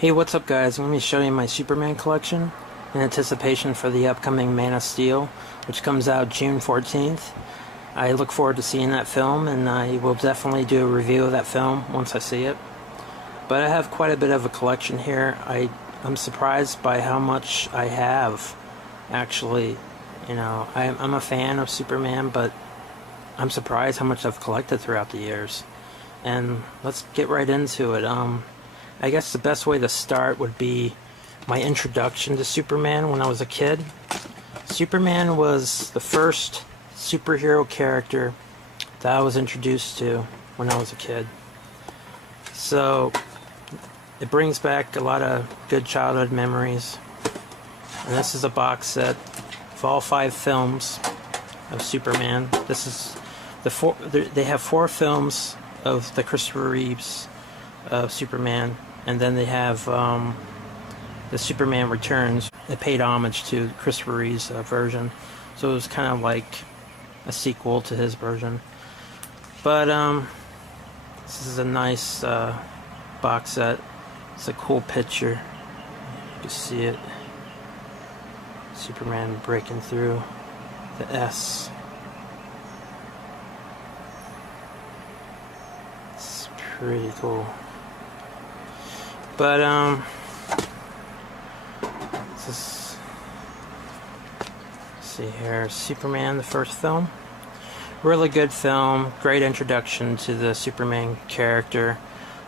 Hey, what's up guys? Let me show you my Superman collection in anticipation for the upcoming Man of Steel, which comes out June 14th. I look forward to seeing that film, and I will definitely do a review of that film once I see it. But I have quite a bit of a collection here. I'm surprised by how much I have, actually. You know, I'm a fan of Superman, but I'm surprised how much I've collected throughout the years. And let's get right into it. I guess the best way to start would be my introduction to Superman when I was a kid. Superman was the first superhero character that I was introduced to when I was a kid. So it brings back a lot of good childhood memories. And this is a box set of all 5 films of Superman. This is they have 4 films of the Christopher Reeves Superman. And then they have the Superman Returns. It paid homage to Christopher Reeve's version, so it was kind of like a sequel to his version. But this is a nice box set. It's a cool picture. You can see it. Superman breaking through the S. It's pretty cool. But let's see here, Superman, the first film. Really good film, great introduction to the Superman character,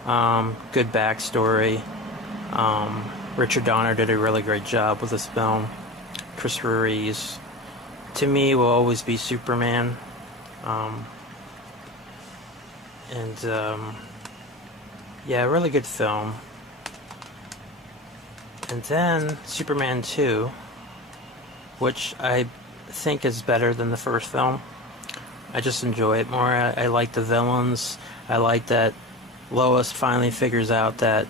good backstory. Richard Donner did a really great job with this film. Christopher Reeves, to me, will always be Superman. Yeah, really good film. And then Superman 2, which I think is better than the first film. I just enjoy it more. I like the villains. I like that Lois finally figures out that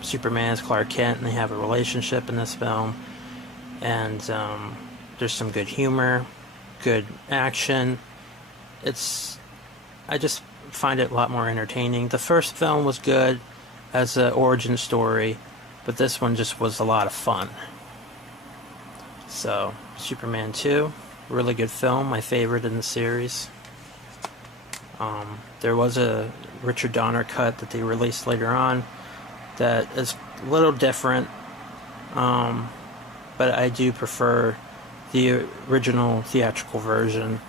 Superman is Clark Kent and they have a relationship in this film. And there's some good humor, good action. I just find it a lot more entertaining. The first film was good as an origin story, but this one just was a lot of fun. So, Superman 2, really good film, my favorite in the series. There was a Richard Donner cut that they released later on that is a little different, but I do prefer the original theatrical version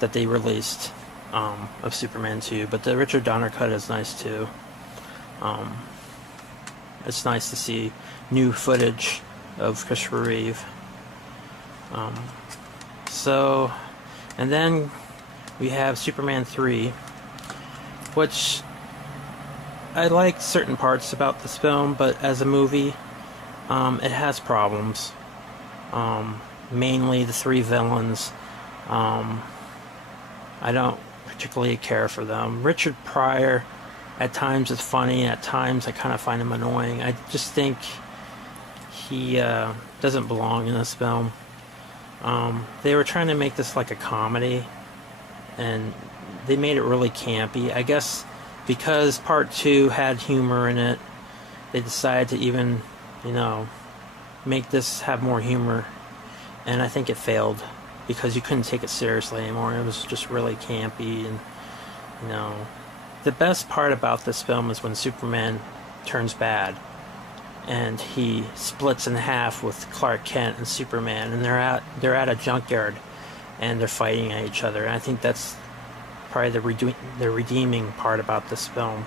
that they released of Superman 2, but the Richard Donner cut is nice too. It's nice to see new footage of Christopher Reeve. And then we have Superman 3, which I like certain parts about this film, but as a movie, it has problems. Mainly the 3 villains. I don't particularly care for them. Richard Pryor at times is funny, at times I kind of find him annoying. I just think he doesn't belong in this film. They were trying to make this like a comedy, and they made it really campy. I guess because part 2 had humor in it, they decided to even, make this have more humor, and I think it failed because you couldn't take it seriously anymore. It was just really campy, and the best part about this film is when Superman turns bad and he splits in half with Clark Kent and Superman, and they're at a junkyard and they're fighting at each other. And I think that's probably the redeeming part about this film.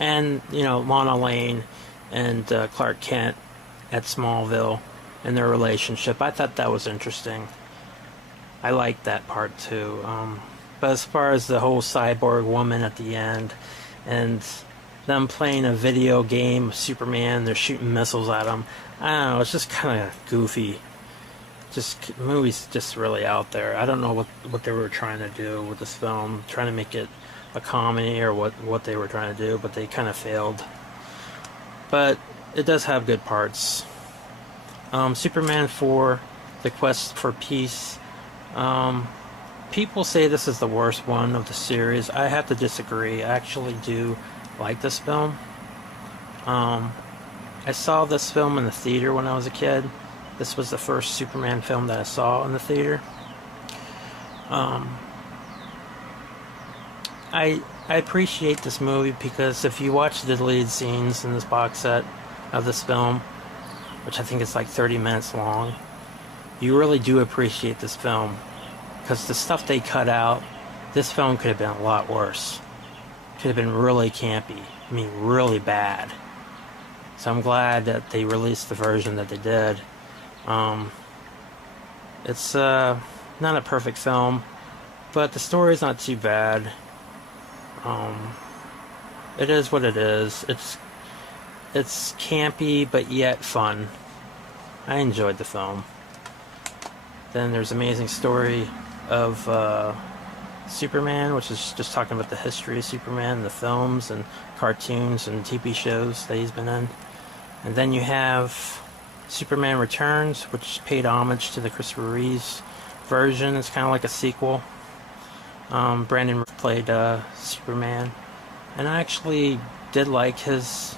And Lana Lane and Clark Kent at Smallville and their relationship, I thought that was interesting. I liked that part too. But as far as the whole cyborg woman at the end, and them playing a video game of Superman, they're shooting missiles at him, I don't know, it's just kind of goofy. The movie's just really out there. I don't know what they were trying to do with this film, trying to make it a comedy or what they were trying to do, but they kind of failed. But it does have good parts. Superman 4, The Quest for Peace. People say this is the worst one of the series. I have to disagree. I actually do like this film. I saw this film in the theater when I was a kid. This was the first Superman film that I saw in the theater. I appreciate this movie because if you watch the deleted scenes in this box set of this film, which I think is like 30 minutes long, you really do appreciate this film. Because the stuff they cut out, this film could have been a lot worse. Could have been really campy. I mean, really bad. So I'm glad that they released the version that they did. It's not a perfect film, but the story's not too bad. It is what it is. It's campy, but yet fun. I enjoyed the film. Then there's Amazing Story of Superman, which is just talking about the history of Superman, the films and cartoons and TV shows that he's been in. And then you have Superman Returns, which paid homage to the Christopher Reeves version. It's kind of like a sequel. Brandon played Superman, and I actually did like his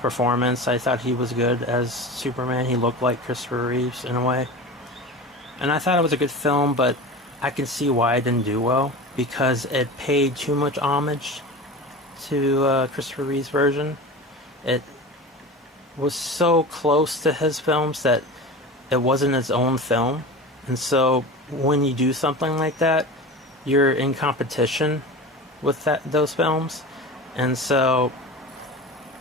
performance. I thought he was good as Superman. He looked like Christopher Reeves in a way, and I thought it was a good film. But I can see why it didn't do well, because it paid too much homage to Christopher Reeves' version. It was so close to his films that it wasn't its own film, and so when you do something like that, you're in competition with those films. And so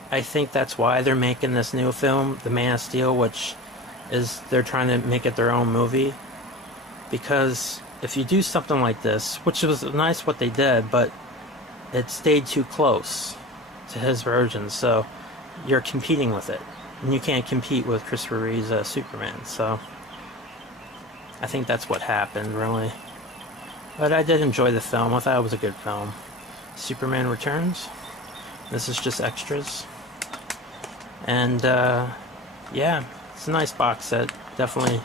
I think that's why they're making this new film, The Man of Steel, which is they're trying to make it their own movie. Because if you do something like this, which was nice what they did, but it stayed too close to his version, so you're competing with it, and you can't compete with Christopher Reeve's Superman. So I think that's what happened, really. But I did enjoy the film. I thought it was a good film. Superman Returns. This is just extras. And, yeah, it's a nice box set. Definitely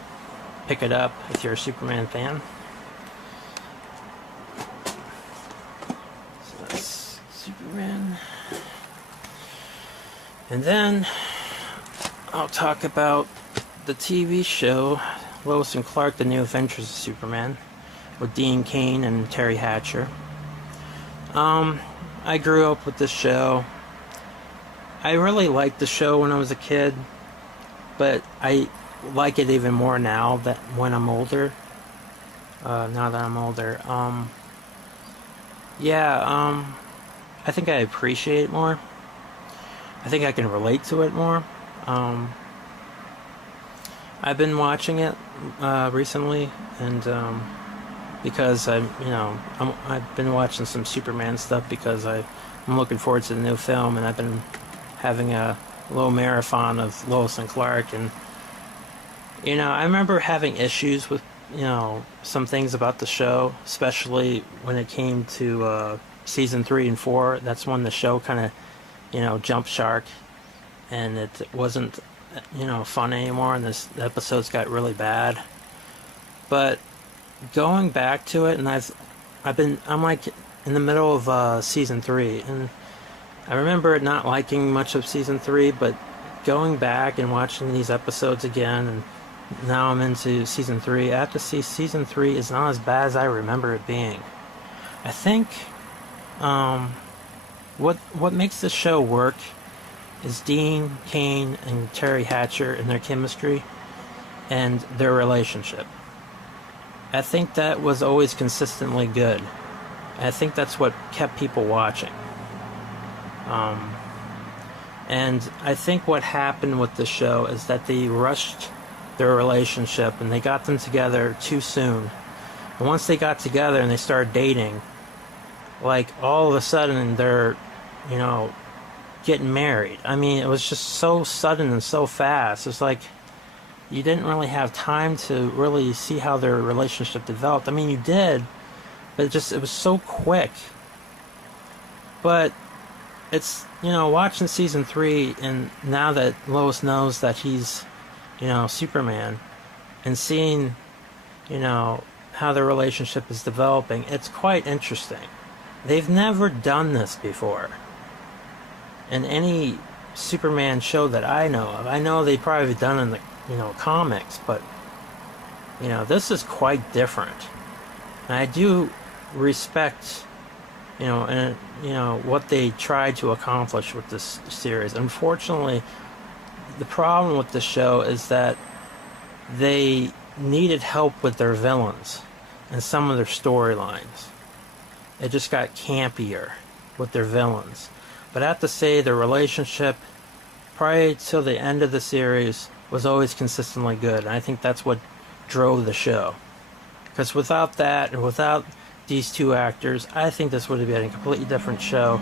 pick it up if you're a Superman fan. So that's Superman. And then I'll talk about the TV show Lois and Clark, The New Adventures of Superman, with Dean Cain and Terry Hatcher. I grew up with this show. I really liked the show when I was a kid, but I like it even more now that when I'm older. Now that I'm older. I think I appreciate it more. I think I can relate to it more. I've been watching it recently, and because I've been watching some Superman stuff because I'm looking forward to the new film, and I've been having a little marathon of Lois and Clark, and I remember having issues with some things about the show, especially when it came to season 3 and 4. That's when the show kind of jumped shark, and it wasn't fun anymore, and the episodes got really bad. But going back to it, and I'm like in the middle of season 3, and I remember not liking much of season 3, but going back and watching these episodes again, and now I'm into season 3. I have to see season 3 is not as bad as I remember it being. I think what makes the show work is Dean Cain and Terry Hatcher and their chemistry and their relationship. I think that was always consistently good. I think that's what kept people watching. And I think what happened with the show is that they rushed their relationship and they got them together too soon. And once they got together and they started dating, like all of a sudden they're, getting married. I mean, it was just so sudden and so fast. It's like you didn't really have time to really see how their relationship developed. I mean, you did, but it was so quick. But it's, watching season 3, and now that Lois knows that he's, Superman, and seeing, how their relationship is developing, it's quite interesting. They've never done this before. in any Superman show that I know of. I know they've probably done in the comics, but this is quite different. And I do respect what they tried to accomplish with this series. Unfortunately, the problem with the show is that they needed help with their villains and some of their storylines. It just got campier with their villains. But I have to say, the relationship prior to the end of the series was always consistently good. And I think that's what drove the show. Because without that, and without these two actors, I think this would have been a completely different show,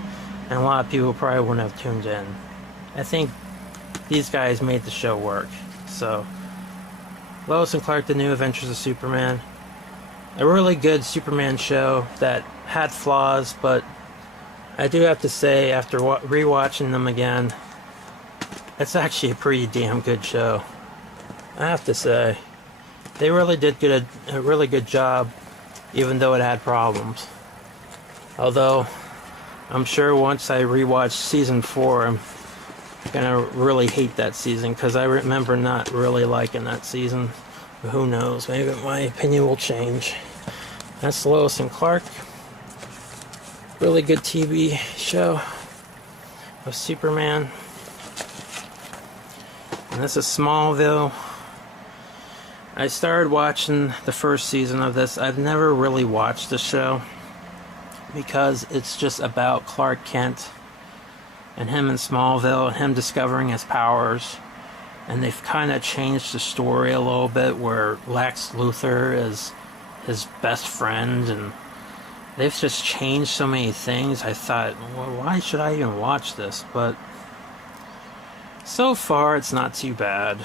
and a lot of people probably wouldn't have tuned in. I think these guys made the show work. So, Lois and Clark, The New Adventures of Superman. A really good Superman show that had flaws, but I do have to say, after rewatching them again, it's actually a pretty damn good show. I have to say. They really did get a really good job, even though it had problems. Although, I'm sure once I rewatch season 4, I'm gonna really hate that season, because I remember not really liking that season. But who knows, maybe my opinion will change. That's Lois and Clark. Really good TV show of Superman. And this is Smallville. I started watching the first season of this. I've never really watched the show because it's just about Clark Kent and him in Smallville and him discovering his powers. And they've kind of changed the story a little bit, where Lex Luthor is his best friend, and they've just changed so many things. I thought, well, why should I even watch this? But so far, it's not too bad.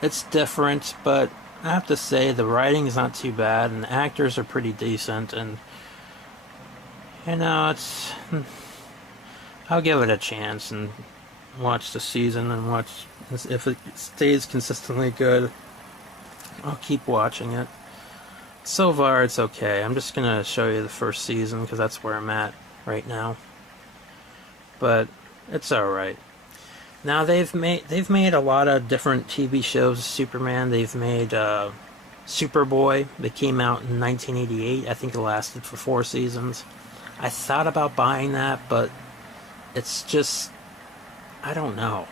It's different, but I have to say the writing is not too bad, and the actors are pretty decent, and it's... I'll give it a chance and watch the season, and watch if it stays consistently good. I'll keep watching it. So far, it's okay. I'm just gonna show you the first season because that's where I'm at right now. But it's all right. Now they've made a lot of different TV shows of Superman. They've made Superboy that came out in 1988. I think it lasted for 4 seasons. I thought about buying that, but it's just, I don't know.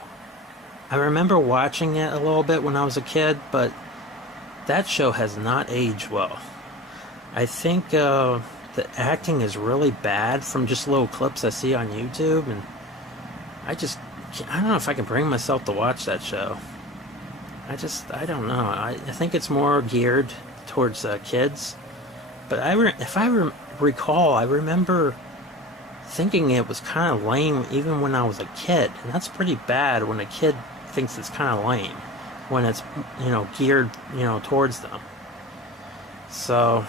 I remember watching it a little bit when I was a kid, but that show has not aged well. I think the acting is really bad from just little clips I see on YouTube, and I don't know if I can bring myself to watch that show. I don't know. I think it's more geared towards kids. But if I recall, I remember thinking it was kind of lame even when I was a kid. And that's pretty bad when a kid thinks it's kind of lame, when it's, geared, towards them. So,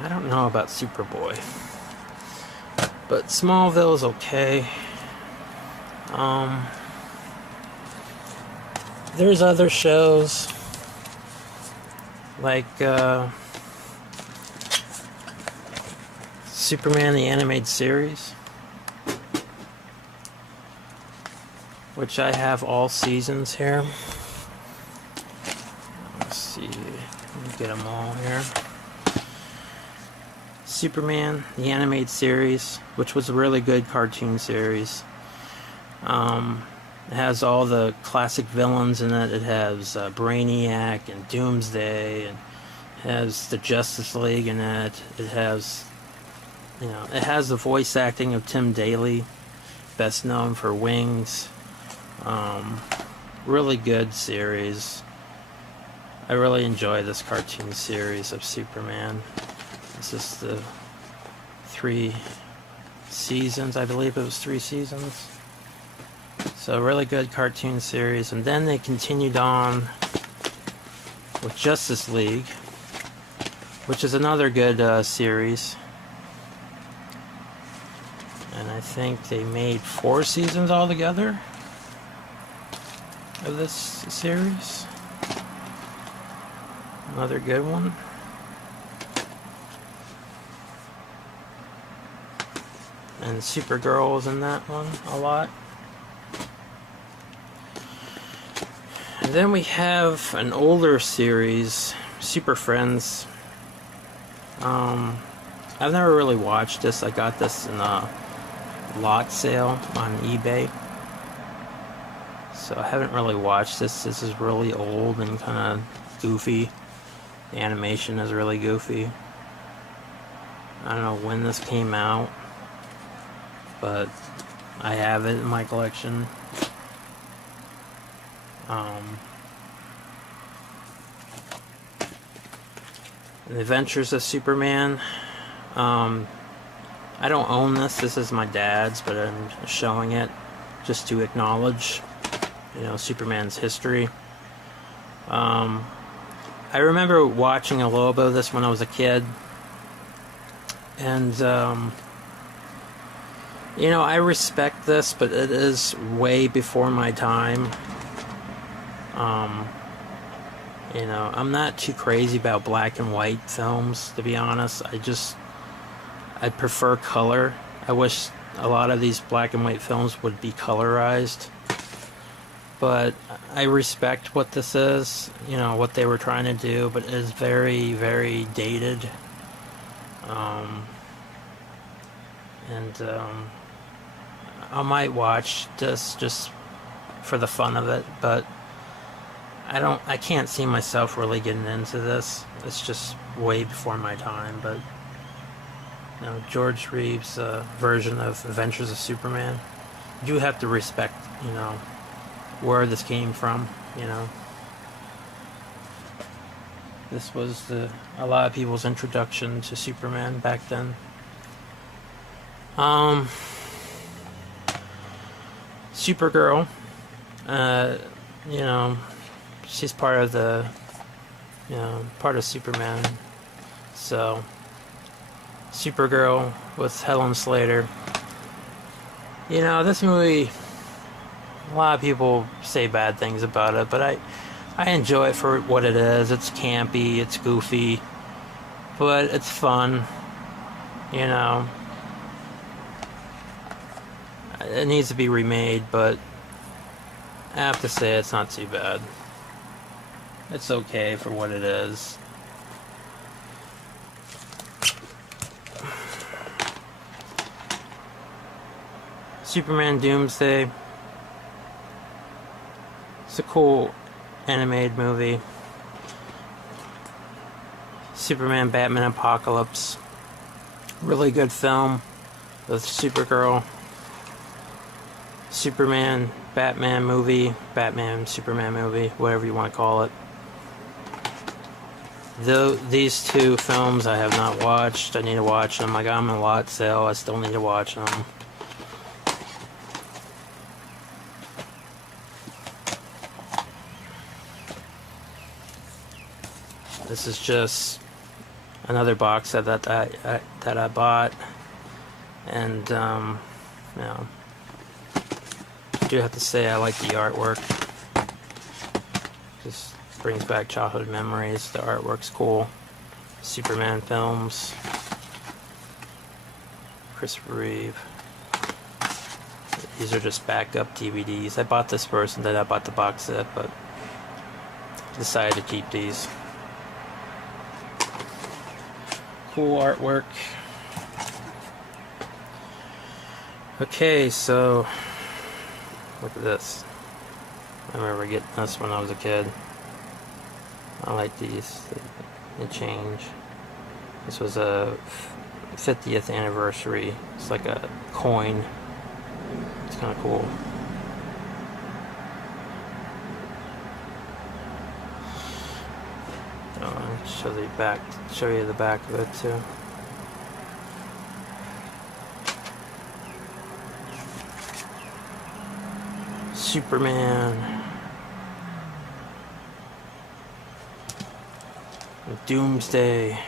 I don't know about Superboy. But Smallville is okay. There's other shows like Superman the Animated Series, which I have all seasons here. Let's see, let me get them all here. Superman the Animated Series, which was a really good cartoon series. It has all the classic villains in it. It has Brainiac and Doomsday, and it has the Justice League in it. It has, it has the voice acting of Tim Daly, best known for Wings. Really good series. I really enjoy this cartoon series of Superman. This is the 3 seasons, I believe it was 3 seasons. So, really good cartoon series. And then they continued on with Justice League, which is another good series. And I think they made 4 seasons altogether of this series. Another good one. And Supergirl was in that one a lot. And then we have an older series, Super Friends. I've never really watched this. I got this in a lot sale on eBay. So I haven't really watched this. This is really old and kind of goofy. The animation is really goofy. I don't know when this came out, but I have it in my collection. The Adventures of Superman. I don't own this. This is my dad's, but I'm showing it just to acknowledge, Superman's history. I remember watching a little bit of this when I was a kid, and I respect this, but it is way before my time. I'm not too crazy about black and white films, to be honest. I prefer color. I wish a lot of these black and white films would be colorized. But I respect what this is, what they were trying to do, but it is very, very dated. I might watch this just for the fun of it, but I can't see myself really getting into this. It's just way before my time, but George Reeves' version of Adventures of Superman, you do have to respect, where this came from, This was a lot of people's introduction to Superman back then. Supergirl, she's part of part of Superman. So, Supergirl with Helen Slater. This movie, a lot of people say bad things about it, but I enjoy it for what it is. It's campy, it's goofy, but it's fun. It needs to be remade, but I have to say it's not too bad. It's okay for what it is. Superman Doomsday. It's a cool animated movie. Superman Batman Apocalypse. Really good film with Supergirl. Superman Batman movie. Batman Superman movie. Whatever you want to call it. These two films I have not watched. I need to watch them. I got them in a lot sale. I still need to watch them. This is just another box set that I bought, and I do have to say I like the artwork. Just brings back childhood memories. The artwork's cool. Superman films. Christopher Reeve. These are just backup DVDs. I bought this first and then I bought the box set, but decided to keep these. Cool artwork. Okay, so look at this. I remember getting this when I was a kid. I like these. They change. This was a 50th anniversary. It's like a coin. It's kind of cool. Show you the back of it too. Superman. Doomsday.